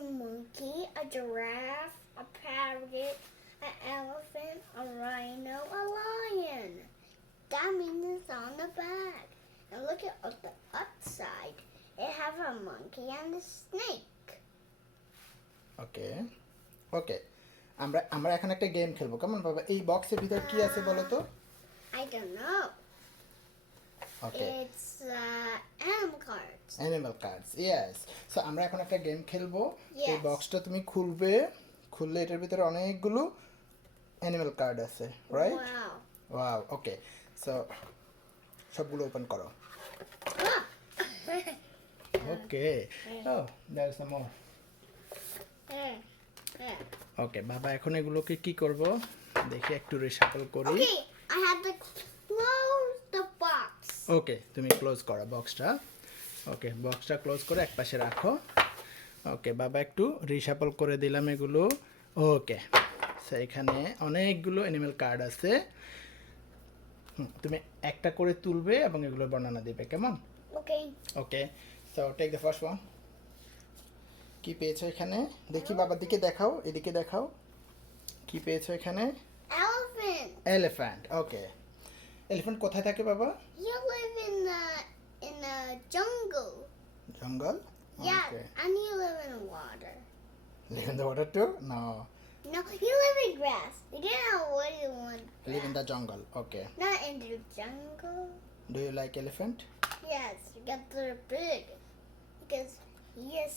a monkey, a giraffe, a parrot, an elephant, a rhino, a lion. That means it's on the back. And look at the outside. It has a monkey and a snake. ওকে ওকে আমরা আমরা এখন একটা গেম খেলবো কেমন বাবা এই বক্সের ভিতর কি আছে বলো তো I don't know. Okay It's animal cards. Animal cards yes so আমরা এখন একটা গেম খেলবো এই Yes. বক্সটা তুমি খুললে এটার ভিতরে অনেকগুলো অ্যানিমাল কার্ড আছে right Wow. Wow okay so সবগুলো ওপেন করো okay oh there is some more There. There. Okay বাবা এখন এগুলোকে কি করব দেখি একটু রিশাফল করি Okay, I have to close the box. ওকে তুমি ক্লোজ করো বক্সটা ওকে বক্সটা ক্লোজ করে একপাশে রাখো ওকে বাবা একটু রিশাফল করে দিলাম এগুলো ওকে সো এখানে অনেকগুলো অ্যানিমাল কার্ড আছে তুমি একটা করে তুলবে এবং এগুলোর বর্ণনা দিবে কেমন Okay. Okay so take the first one কি পেয়েছো এখানে দেখি বাবার দিকে দেখাও এদিকে দেখাও কি পেয়েছো এখানে Elephant. এলিফ্যান্ট ওকে এলিফ্যান্ট কোথায় থাকে বাবা You live in the jungle. জঙ্গল Yeah, Okay. and you live in water. Live in the water too? No. No, you live in grass. You don't know what you want. Live in the jungle. Okay. Not in the jungle. Do you like elephant? Yes, because they're big. Because he is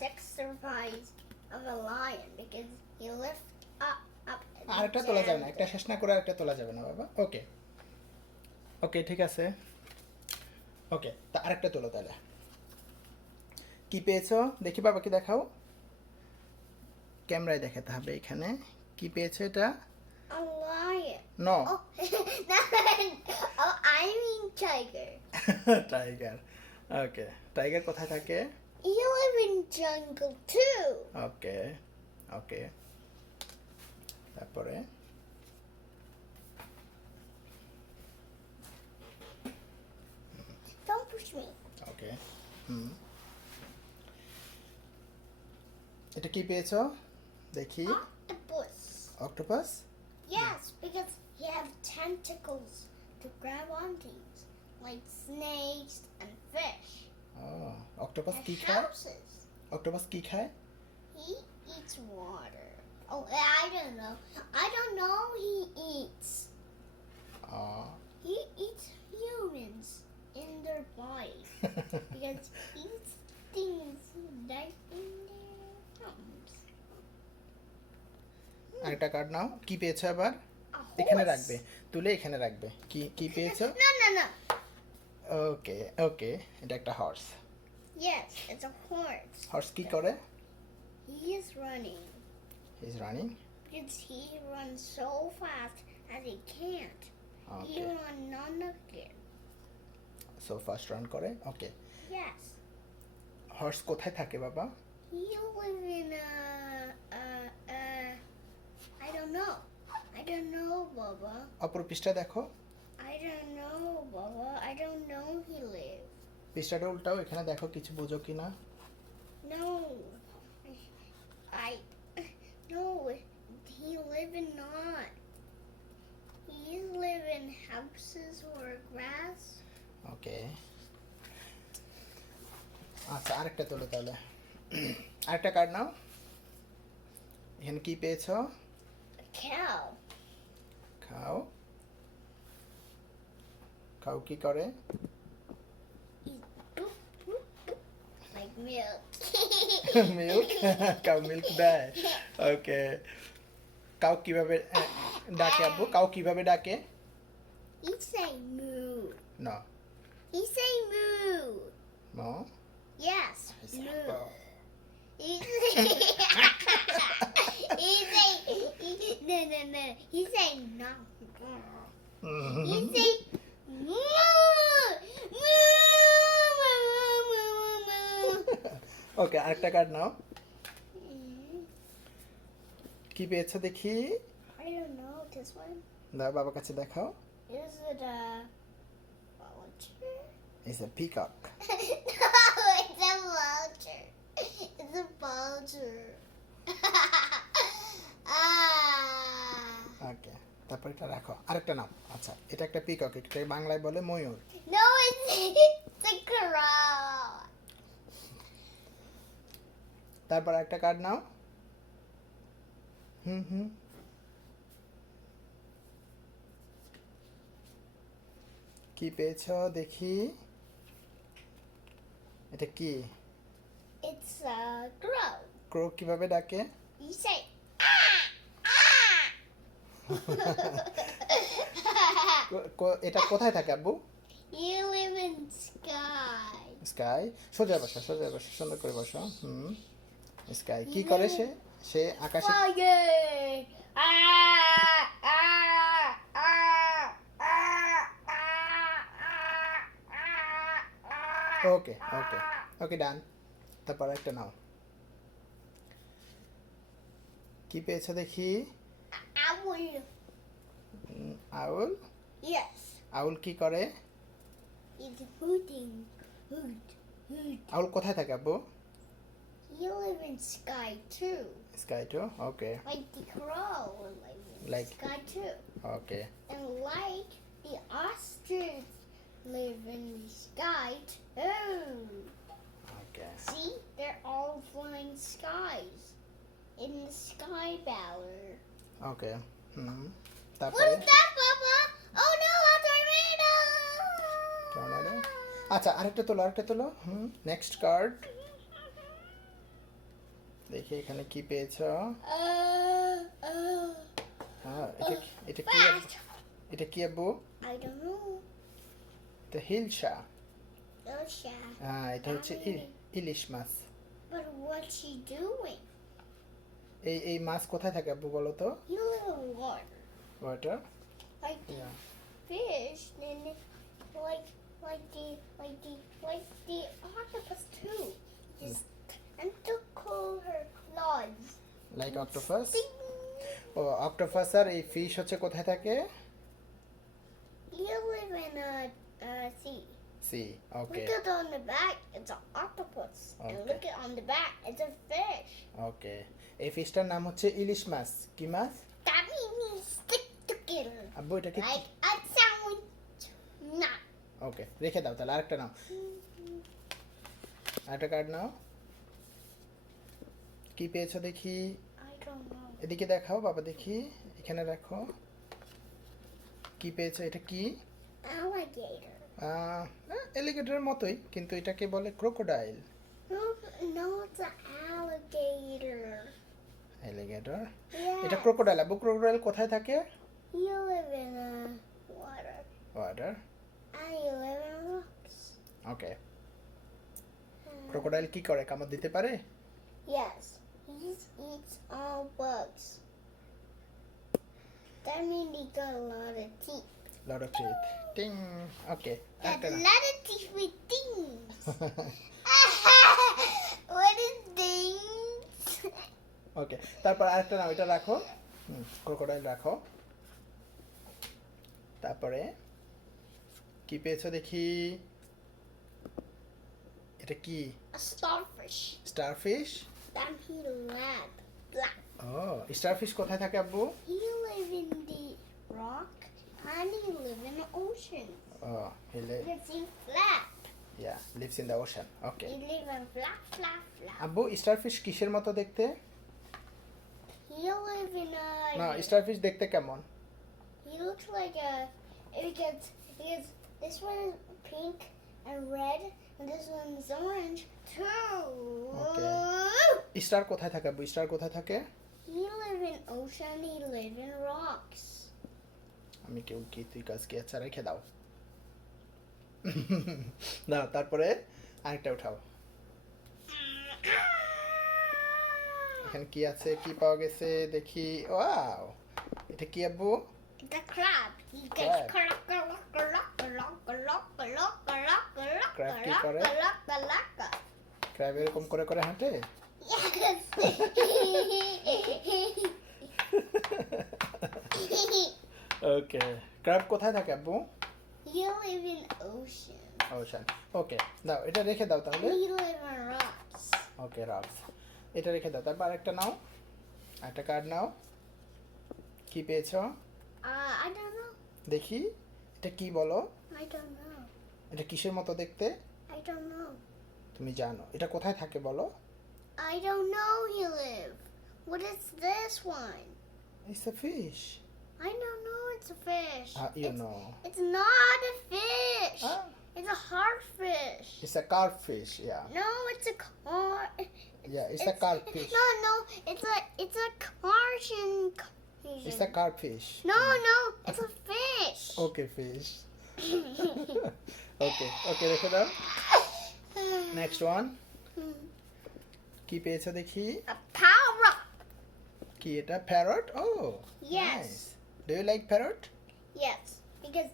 six size of a lion because he lifts up. আরেকটা তোলা যাবে না একটা শেষ না করে আরেকটা তোলা যাবে না বাবা ওকে ওকে ঠিক আছে ওকে তা আরেকটা তোলো তাহলে কি পেয়েছো দেখি বাবাকে দেখাও ক্যামেরায় দেখাতে হবে এখানে কি পেয়েছো এটা A lion. No Oh, oh, I mean tiger. Tiger okay tiger কোথায় থাকে You live in jungle too. ওকে ওকে তারপরে Don't push me. ওকে হুম এটা কি পেয়েছো দেখি Octopus. Octopus Yes, because he has tentacles to grab on things like snakes and fish. ও octopus And কি খায় houses. অক্টোপাস কি খায় He eats water. Oh, I don't know. I don't know he eats. ও He eats humans in their body because he eats things right in their thumbs. আরেকটা কার্ড নাও কি পেয়েছো আবার A এখানে horse. রাখবে তুলে এখানে রাখবে কি কি পেয়েছো No. ওকে ওকে এটা একটা horse Yes, it's a horse. Horse কি করে He is running he is running because he runs so fast as he can't. Okay Even on non-kid. So first run করে ওকে Yes. হর্স কোথায় থাকে বাবা He live in I don't know. I don't know, Baba. অপর পৃষ্ঠা দেখো I don't know, Baba. I don't know he lives. পৃষ্ঠাটা উল্টাও এখানে দেখো কিছু বুঝো কিনা No. I no. He live in not. He live in houses or grass. ওকে আচ্ছা আরেকটা তোলো তাহলে আরেকটা কার্ড নাও এখানে কি পেয়েছো A cow. খাও খাও কি করে He boop, boop, boop, like milk. Milk cow milk দেয় ওকে কাউ কিভাবে ডাকে আব্বু কাউ কিভাবে ডাকে He say moo. না He say moo. No Yes, He say moo. bow. He say no. He say no. He say moo. ওকে আরেকটা কার্ড নাও কি পেয়েছো দেখি I don't know this one. দাও বাবার কাছে দেখাও Is it a vulture? It's a peacock No, it's a vulture. It's a vulture. তারপর এটা রাখো, আরেকটা নাও। আচ্ছা, এটা একটা পিকক, এটা বাংলায় বলে ময়ূর। No, it's a crow. তারপর একটা কার্ড নাও। হুম, কি পেয়েছো দেখি? এটা কি? It's a crow. ক্রো কিভাবে ডাকে? You say, এটা কোথায় থাকে আব্বু? you live in sky. Sky. সোজা বসো, সুন্দর করে বসো। স্কাই কি করে সে? সে আকাশে। Fire! ওকে ওকে ওকে, ডান। তারপর একটা নাও। কি পেয়েছো দেখি? Owl. আউল। Yes. আউল কি করে? It's hooting. Hoot. Hoot. আউল কোথায় থাকে আব্বু? You live in sky too. Sky too, okay Like the crow live in Like- sky too. Okay And like the ostrich live in the sky too. Okay See, they're all flying skies in the sky bower. Okay What তারপরে is that, Papa? Oh no, a tornado! Tornado. আচ্ছা, আরেকটা তোলো। Next card দেখি এখানে কি পেয়েছো। হ্যাঁ, এটা কি আব্বু? Fast! এটা কি আব্বু? I don't know. এটা হিলসা। Ilsha. হ্যাঁ, এটা হচ্ছে ইলিশ মাছ। But what's she doing? এই মাছ কোথায় থাকে আব্বু বলো তো? You live in water. Water. Like the Yeah. fish, and like the octopus too. Just tentacle her claws. Like octopus. Ding. ও, অক্টোপাস আর এই ফিশ হচ্ছে কোথায় থাকে? You live in a sea. Sea, okay Look at on the back, it's an octopus. And Okay. look at on the back, it's a fish. ওকে। এই ফিশটার নাম হচ্ছে ইলিশ মাছ। কি মাছ That means stick together. আব্বু? এটা কি? Like a sandwich. Not. ওকে, রেখে দাও তাহলে। আরেকটা নাও, আরেকটা কার্ড নাও। কি পেয়েছো দেখি? I don't know. এদিকে দেখাও বাবা, দেখি এখানে রাখো। কি পেয়েছো? এটা কি? Alligator. এলিগেটরের মতোই, কিন্তু এটাকে বলে crocodile. No, it's an alligator. Alligator, Yeah. এটা ক্রোকোডাইল। আব্বু, ক্রোকোডাইল কোথায় থাকে? You live in water. Water. And you live in rocks. ওকে। ক্রোকোডাইল কি করে? কামড় দিতে পারে? Yes. He eats all bugs. That means he got a lot of teeth. Lot of teeth. টিং। ওকে, Got আরেকটা a নাও। lot of teeth with things. What is things? ওকে, তারপর আরেকটা নাও। এটা রাখো। ক্রোকোডাইল রাখো। তারপরে কি পেয়েছো দেখি? এটা কি? A starfish. Starfish. That he lab. Black. ও, স্টারফিশ কোথায় থাকে আব্বু? He live in the rock and he live in the ocean. ও, He lives in flat. Lives in the ocean. Okay. He live in flat, flat, flat. আব্বু, starfish কিসের মতো দেখতে? He live in না, a. Starfish দেখতে কেমন? He looks like a. Because this one is pink and red, and this one's orange too. Star কোথায় থাকে আব্বু? স্টার কোথায় থাকে? He live in ocean. He live in rocks. আমি কেউ কি, তুই কাজ কি? আচ্ছা, রেখে দাও। না, তারপরে আরেকটা উঠাও। এখানে কি আছে? কি পাওয়া গেছে দেখি? ওয়াও, এটা কি আব্বু? The crab. He Crab. gets Crab কি করে? ক্র্যাব এরকম করে করে হাঁটে? Yes. ওকে। ক্র্যাব কোথায় থাকে আব্বু? You live in ocean. Ocean. Okay, দাও, এটা রেখে দাও তাহলে। We live in rocks. Okay, rocks. এটা রেখে দাও। তারপর আরেকটা নাও, একটা কার্ড নাও। কি পেয়েছো? I don't know. দেখি এটা কি বলো? I don't know. এটা কিসের মতো দেখতে? I don't know. তুমি জানো এটা কোথায় থাকে বলো? I don't know, Elif. What is this one? It's a fish. I don't know it's a fish. You know. It's not a fish. Ah. It's a hard fish. It's a carpfish, yeah. No, it's a car. Yeah, it's a carpfish. No, it's a Cartian. It's a carpfish. No, it's a fish. Okay, fish. Okay, রেখে দাও। Next one. কি পেয়েছো দেখি? A parrot. কি এটা parrot? Oh. Yes. Nice. Do you like parrot? Yes, because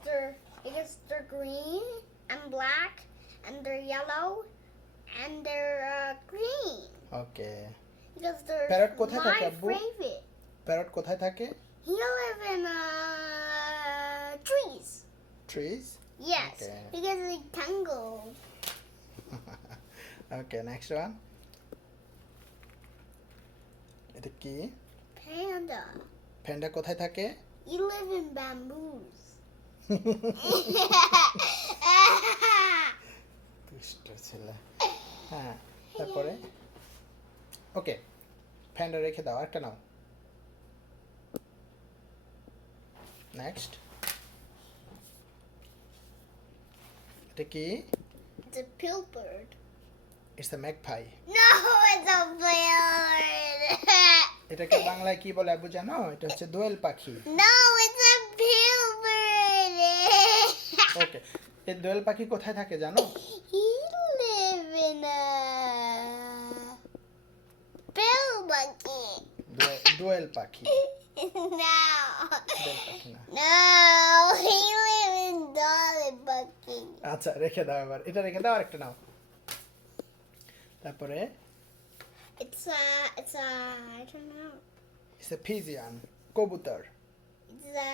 they're green and black and they're yellow and they're green. Okay. Because they're Parrot কোথায় my থাকে, আব্বু? favorite. Parrot কোথায় থাকে? He live in trees. Trees? Yes, Okay. because they tangle. Okay, next one. এটা কি? Panda. Panda কোথায় থাকে? You live in bamboos. দুষ্ট ছেলে। হ্যাঁ, তারপরে ওকে প্যান্ডা রেখে দাও একটা নাও। নেক্সট এটা কি? It's a pilbird. It's a magpie. No, it's a bird. এটাকে বাংলায় কি বলে আব্বু জানো? এটা হচ্ছে দোয়েল পাখি। No, it's a pilbird. ওকে এই দোয়েল পাখি কোথায় থাকে জানো? He live in a pill bucket. দোয়েল পাখি। No. দোয়েল পাখি না। No, he live in dolly bucket. আচ্ছা রেখে দাও এবার এটা রেখে দাও আরেকটা নাও। তারপরে It's I don't know. It's a pigeon কবুতর। It's a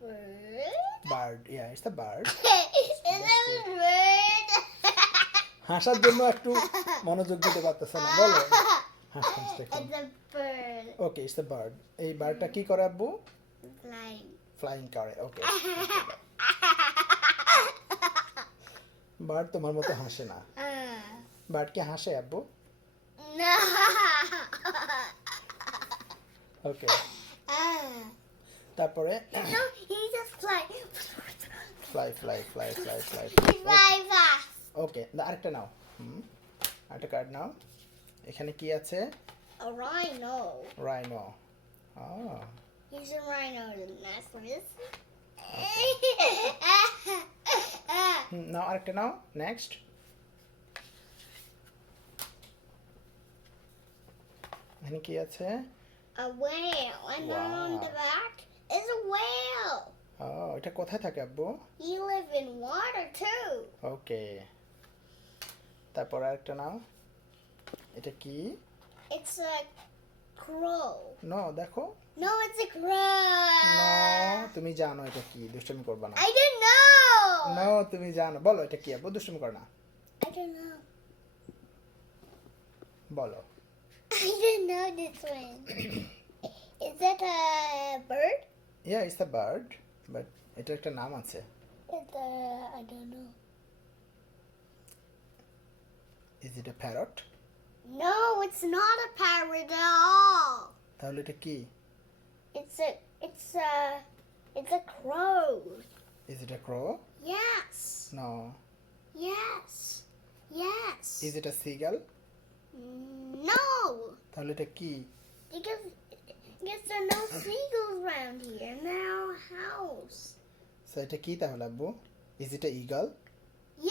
bird. Bird yeah it's a bird. It's a bird. হাসার জন্য একটু মনোযোগ দিতে পারতেছ না বলো। হাসতে It's a bird. Okay it's a bird. এই বার্ডটা কি করে আব্বু? Flying. ফ্লাইং করে ওকে। বার্ড তোমার মতো হাসে না। বার্ড কি হাসে আব্বু? No. ওকে তারপরে No, he just fly. Fly He fly fast. ওকে আরেকটা নাও। আরেকটা কার্ড নাও। এখানে কি আছে? A rhino. Rhino. He's a rhino. That's this. নাও আরেকটা নাও। নেক্সট এখানে কি আছে? A whale. And then on the Wow. back is a whale. এটা কোথায় থাকে আব্বু? He live in water too. ওকে তারপর আরেকটা নাও। এটা কি? It's a crow. নো দেখো। No, it's a crow. No তুমি জানো এটা কি, দুষ্টুমি করবে না। I don't know. নো তুমি জানো, বলো এটা কি আব্বু, দুষ্টুমি করো না। I don't know. বলো। I don't know this one. Is that a bird? Yeah it's a bird but এটা একটা নাম আছে। It's a, I don't know. Is it a parrot? No, it's not a parrot at all. তাহলে এটা কি? It's a crow. Is it a crow? Yes. No. Yes. Yes. Is it a seagull? No. তাহলে এটা কি? Because there are no seagulls around here in our house. So এটা কি তাহলে আব্বু? Is it a eagle?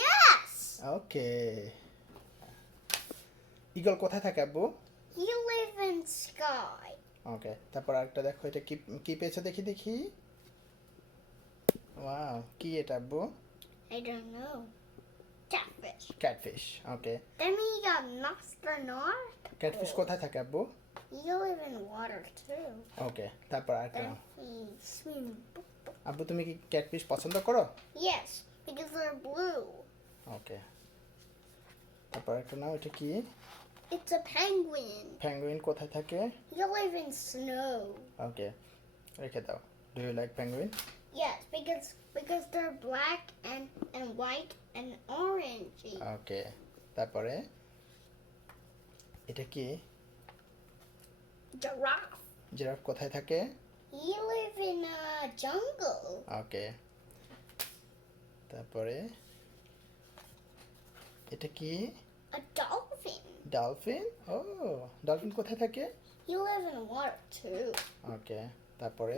Yes. ওকে ইগল কোথায় থাকে আব্বু? He live in sky. ওকে তারপর আরেকটা দেখো এটা কি কি পেয়েছো দেখি। ওয়াও কি এটা আব্বু? I don't know. Catfish. Catfish. Okay Then we got Master North. Catfish কোথায় থাকে আব্বু? You live in water too. ওকে তারপর আরেকটা Then নাও। he swim. আব্বু তুমি কি ক্যাটফিশ পছন্দ করো? Yes, because they're blue. ওকে তারপর একটা নাও এটা কি? It's a penguin. পেঙ্গুইন কোথায় থাকে? You live in snow. ওকে রেখে দাও। Do you like penguin? Yes, because they're black and white and orangey. Okay. তারপরে এটা কি? Giraffe. জিরাফ কোথায় থাকে? He live in a jungle. ওকে। তারপরে এটা কি? A dolphin. ডলফিন? ও, ডলফিন কোথায় থাকে? He live in water too. ওকে। তারপরে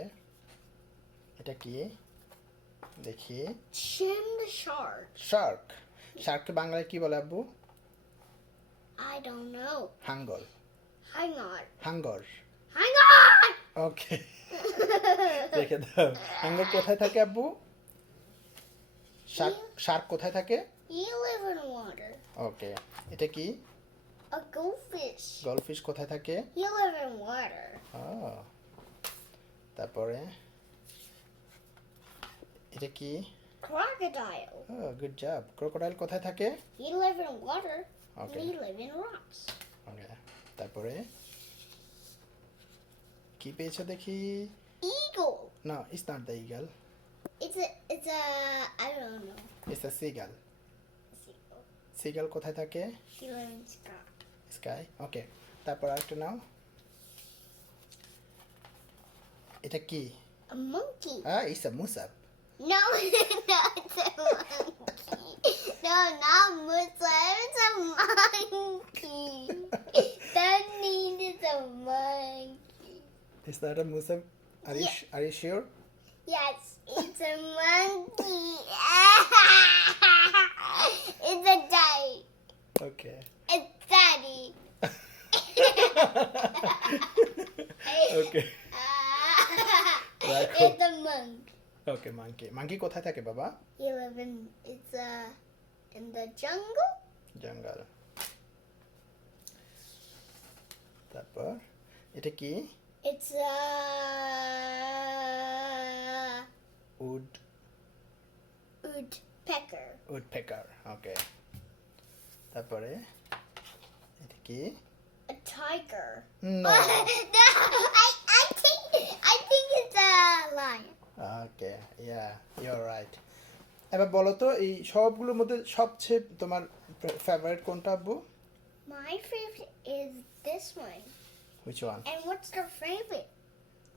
এটা কি? দেখি। Jim the shark. শার্ক। শার্ককে বাংলায় কি বলে আব্বু? I don't know. হাঙ্গর। Hang on. হাঙ্গর। Hang on. ওকে। রেখে দাও। হাঙ্গর কোথায় থাকে আব্বু? শার্ক কোথায় থাকে? He live in water. ওকে। এটা কি? A goldfish. গলফিশ কোথায় থাকে? He live in water. ও। তারপরে এটা কি? Crocodile. ও, গুড জব। ক্রোকোডাইল কোথায় থাকে? He live in water. Okay. And he live in rocks. ওকে। তারপরে কি পেয়েছো দেখি? Eagle. No, it's not the eagle. It's a I don't know. It's a seagull. Seagull. seagull কোথায় থাকে? He live in sky. Sky. Okay. তারপর আরেকটা নাও। এটা কি? A monkey. It's a musab. No, no, it's a monkey. No, not Musa. It's a monkey. That means it's a monkey. It's not a musab. Are you sure? Yes, it's a monkey. It's a daddy. Okay. It's daddy. Okay. রাখো। It's a monkey. Okay, monkey. Monkey কোথায় থাকে বাবা? You live in the jungle. জঙ্গল। তারপর এটা কি? It's would woodpecker. Woodpecker. ওকে। তারপরে এটা কি? A tiger. No. No, I think it's a lion. Okay, yeah, your right. এবার বলো তো এই সবগুলোর মধ্যে সবচেয়ে তোমার ফেভারিট কোনটা আব্বু? My favorite is this one. Which one? And what's your favorite,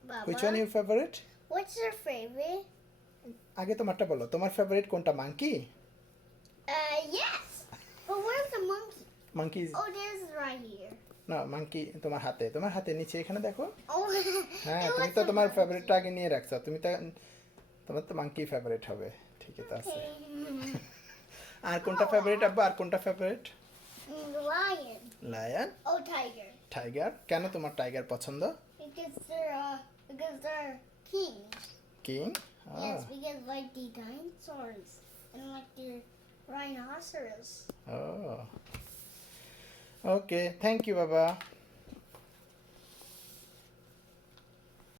Baba? Which one your favorite? What's your favorite? আগে তোমারটা বলো, তোমার ফেভারিট কোনটা? Monkey? Yes. But where's the monkey? Monkey Oh, there's right here. না, মাঙ্কি তোমার হাতে নিচে এখানে দেখো। Oh. হ্যাঁ, it তুমি was তো the তোমার monkey. ফেভারিটটা আগে নিয়ে রাখছো। তোমার তো মাঙ্কি ফেভারিট হবে। ঠিকই তো আছে। Okay. আর কোনটা ফেভারিট আব্বু? আর কোনটা favourite? Lion. Lion? Oh, tiger. Tiger? কেন তোমার টাইগার পছন্দ? Because they're kings. King? Yes, because like the dinosaurs and like the rhinoceros. ওকে, থ্যাংক ইউ বাবা।